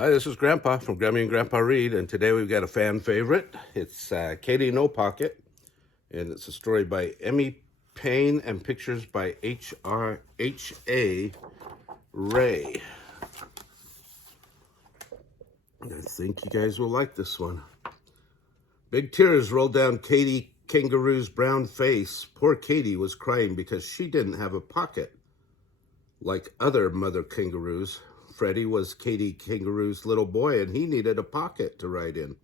Hi, this is Grandpa from Grammy and Grandpa Read, and today we've got a fan favorite. It's Katy No-Pocket, and it's a story by Emmy Payne and pictures by H.A. Ray. I think you guys will like this one. Big tears rolled down Katy Kangaroo's brown face. Poor Katy was crying because she didn't have a pocket. Like other mother kangaroos, Freddie was Katy Kangaroo's little boy, and he needed a pocket to ride in.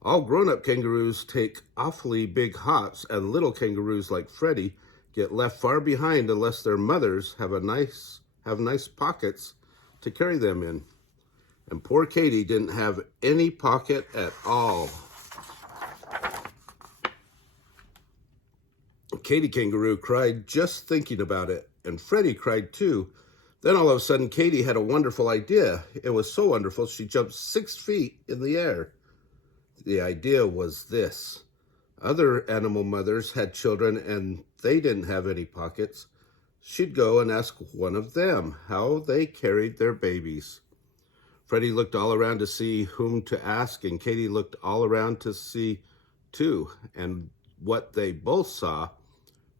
All grown-up kangaroos take awfully big hops, and little kangaroos like Freddie get left far behind unless their mothers have nice pockets to carry them in. And poor Katy didn't have any pocket at all. Katy Kangaroo cried just thinking about it, and Freddie cried too. Then all of a sudden, Katy had a wonderful idea. It was so wonderful, she jumped 6 feet in the air. The idea was this. Other animal mothers had children, and they didn't have any pockets. She'd go and ask one of them how they carried their babies. Freddie looked all around to see whom to ask, and Katy looked all around to see too. And what they both saw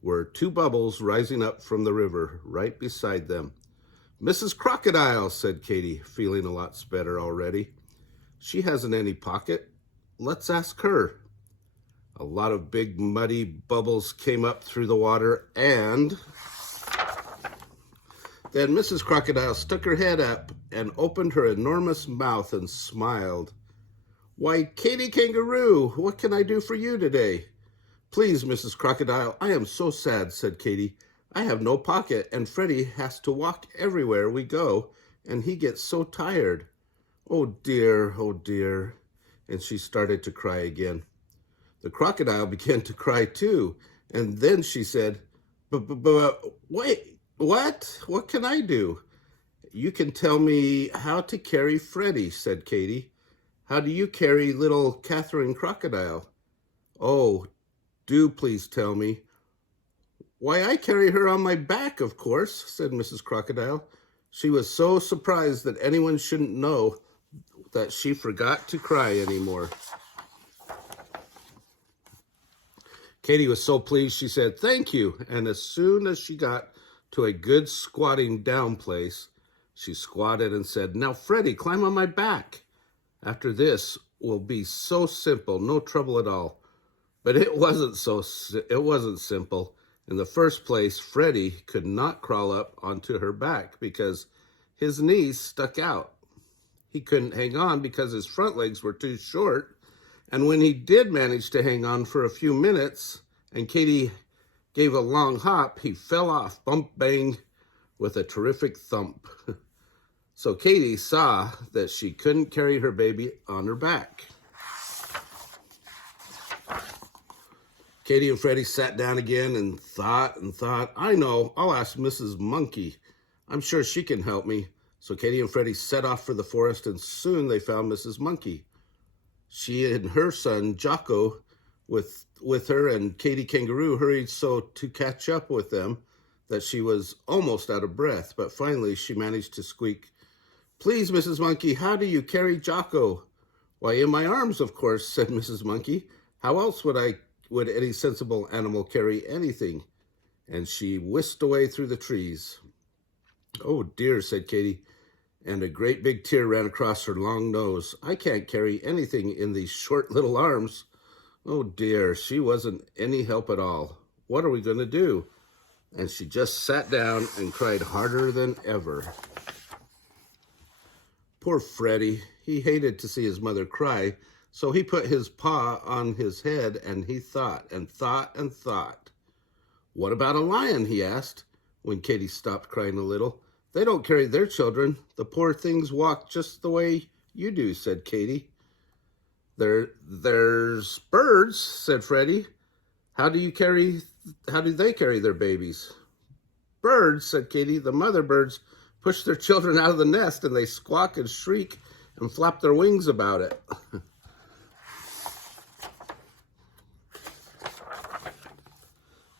were 2 bubbles rising up from the river right beside them. "Mrs. Crocodile," said Katy, feeling a lot better already. "She hasn't any pocket. Let's ask her." A lot of big muddy bubbles came up through the water, and then Mrs. Crocodile stuck her head up and opened her enormous mouth and smiled. "Why, Katy Kangaroo, what can I do for you today?" "Please, Mrs. Crocodile, I am so sad," said Katy. "I have no pocket, and Freddie has to walk everywhere we go, and he gets so tired. Oh dear, oh dear." And she started to cry again. The crocodile began to cry too, and then she said, But wait, what? What can I do?" "You can tell me how to carry Freddie," said Katy. "How do you carry little Catherine Crocodile?" "Oh, do please tell me." "Why, I carry her on my back, of course," said Mrs. Crocodile. She was so surprised that anyone shouldn't know that she forgot to cry anymore. Katy was so pleased, she said, "Thank you." And as soon as she got to a good squatting down place, she squatted and said, "Now, Freddie, climb on my back. After this will be so simple, no trouble at all." But it wasn't simple. In the first place, Freddie could not crawl up onto her back because his knees stuck out. He couldn't hang on because his front legs were too short. And when he did manage to hang on for a few minutes and Katy gave a long hop, he fell off, bump, bang, with a terrific thump. So Katy saw that she couldn't carry her baby on her back. Katy and Freddie sat down again and thought, "I know, I'll ask Mrs. Monkey. I'm sure she can help me." So Katy and Freddie set off for the forest, and soon they found Mrs. Monkey. She and her son, Jocko, with her, and Katy Kangaroo hurried so to catch up with them that she was almost out of breath. But finally she managed to squeak, "Please, Mrs. Monkey, how do you carry Jocko?" "Why, in my arms, of course," said Mrs. Monkey. "How else would any sensible animal carry anything?" And she whisked away through the trees. "Oh dear," said Katy, and a great big tear ran across her long nose. "I can't carry anything in these short little arms." Oh dear, she wasn't any help at all. What are we going to do? And she just sat down and cried harder than ever. Poor Freddie, he hated to see his mother cry, so he put his paw on his head and he thought and thought and thought. "What about a lion?" he asked, when Katy stopped crying a little. "They don't carry their children. The poor things walk just the way you do," said Katy. There's birds," said Freddie. How do they carry their babies?" "Birds," said Katy. "The mother birds push their children out of the nest, and they squawk and shriek and flap their wings about it."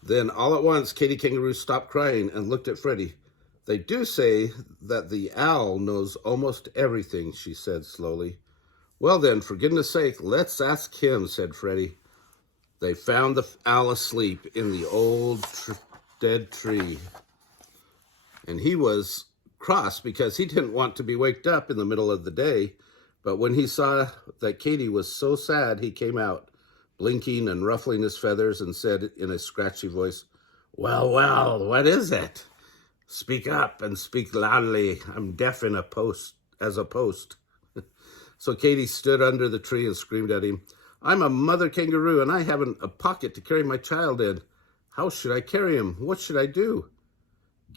Then all at once, Katy Kangaroo stopped crying and looked at Freddie. They do say that the owl knows almost everything, she said slowly. Well then, for goodness sake, let's ask him, said Freddie. They found the owl asleep in the old dead tree. And he was cross because he didn't want to be waked up in the middle of the day. But when he saw that Katy was so sad, he came out, blinking and ruffling his feathers, and said in a scratchy voice, well, well, what is it? Speak up and speak loudly. I'm deaf as a post. So Katy stood under the tree and screamed at him, I'm a mother kangaroo and I haven't a pocket to carry my child in. How should I carry him? What should I do?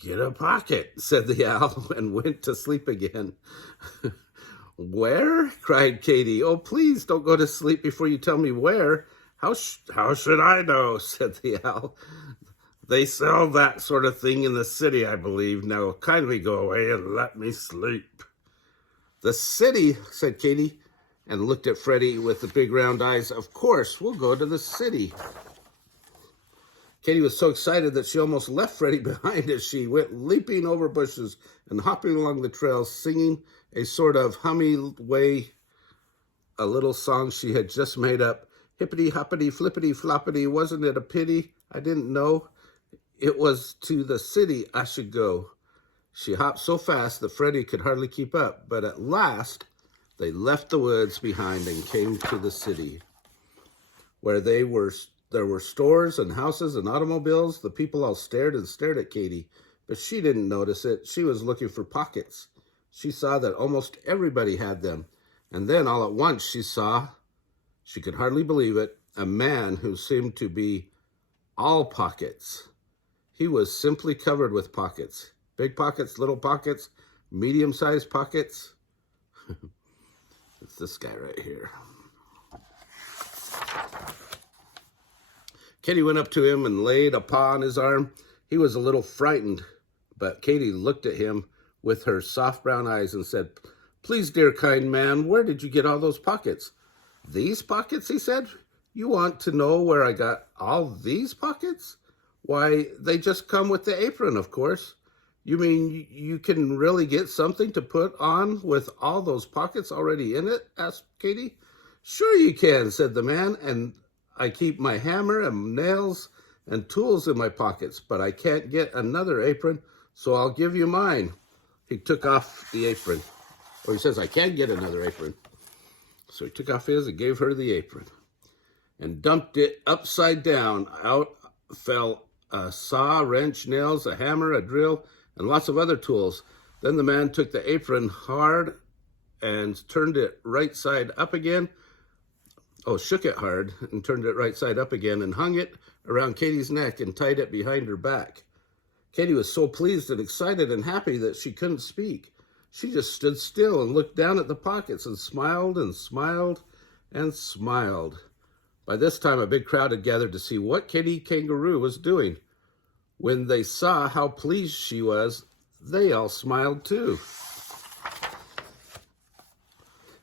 Get a pocket, said the owl, and went to sleep again. Where? Cried Katy. Oh, please don't go to sleep before you tell me where. How should I know? Said the owl. They sell that sort of thing in the city, I believe. Now kindly go away and let me sleep. The city, said Katy, and looked at Freddie with the big round eyes. Of course, we'll go to the city. Katy was so excited that she almost left Freddie behind as she went leaping over bushes and hopping along the trail, singing a sort of hummy way, a little song she had just made up. Hippity hoppity flippity floppity, wasn't it a pity? I didn't know it was to the city I should go. She hopped so fast that Freddie could hardly keep up, but at last they left the woods behind and came to the city, where there were stores and houses and automobiles. The people all stared and stared at Katy, but she didn't notice it. She was looking for pockets. She saw that almost everybody had them, and then all at once she could hardly believe it, a man who seemed to be all pockets. He was simply covered with pockets. Big pockets, little pockets, medium-sized pockets. It's this guy right here. Katy went up to him and laid a paw on his arm. He was a little frightened, but Katy looked at him with her soft brown eyes and said, Please, dear kind man, where did you get all those pockets? These pockets, he said. You want to know where I got all these pockets? Why, they just come with the apron, of course. You mean you can really get something to put on with all those pockets already in it? Asked Katy. Sure you can, said the man, and I keep my hammer and nails and tools in my pockets, but I can't get another apron, so I'll give you mine. He took off the apron. Or he says, I can't get another apron. So he took off his and gave her the apron and dumped it upside down. Out fell a saw, wrench, nails, a hammer, a drill, and lots of other tools. Then the man took the apron hard and turned it right side up again. Oh, shook it hard and turned it right side up again and hung it around Katy's neck and tied it behind her back. Katy was so pleased and excited and happy that she couldn't speak. She just stood still and looked down at the pockets and smiled and smiled and smiled. By this time, a big crowd had gathered to see what Katy Kangaroo was doing. When they saw how pleased she was, they all smiled too.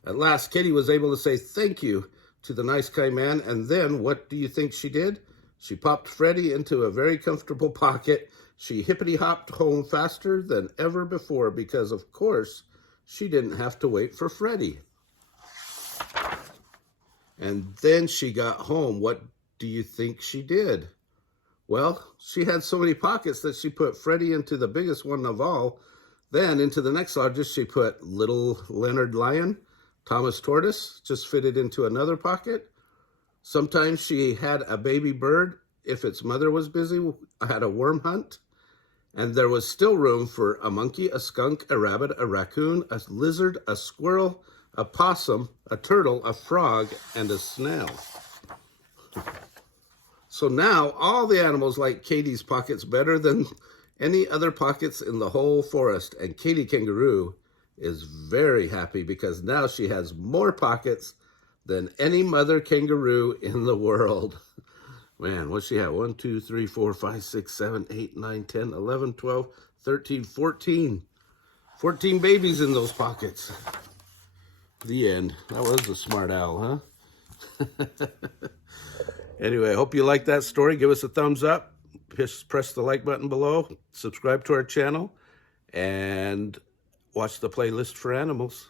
At last, Katy was able to say thank you to the nice, kind man, and then what do you think she did? She popped Freddie into a very comfortable pocket. She hippity-hopped home faster than ever before because, of course, she didn't have to wait for Freddie. And then she got home. What do you think she did? Well, she had so many pockets that she put Freddie into the biggest one of all. Then into the next largest, she put little Leonard Lion. Thomas Tortoise just fitted into another pocket. Sometimes she had a baby bird. If its mother was busy, had a worm hunt. And there was still room for a monkey, a skunk, a rabbit, a raccoon, a lizard, a squirrel, a possum, a turtle, a frog, and a snail. So now all the animals like Katy's pockets better than any other pockets in the whole forest. And Katy Kangaroo is very happy because now she has more pockets than any mother kangaroo in the world. Man, what's she have? 1, 2, 3, 4, 5, 6, 7, 8, 9, 10, 11, 12, 13, 14. 14 babies in those pockets. The end. That was a smart owl, huh? Anyway, I hope you liked that story. Give us a thumbs up. Press the like button below. Subscribe to our channel. and watch the playlist for animals.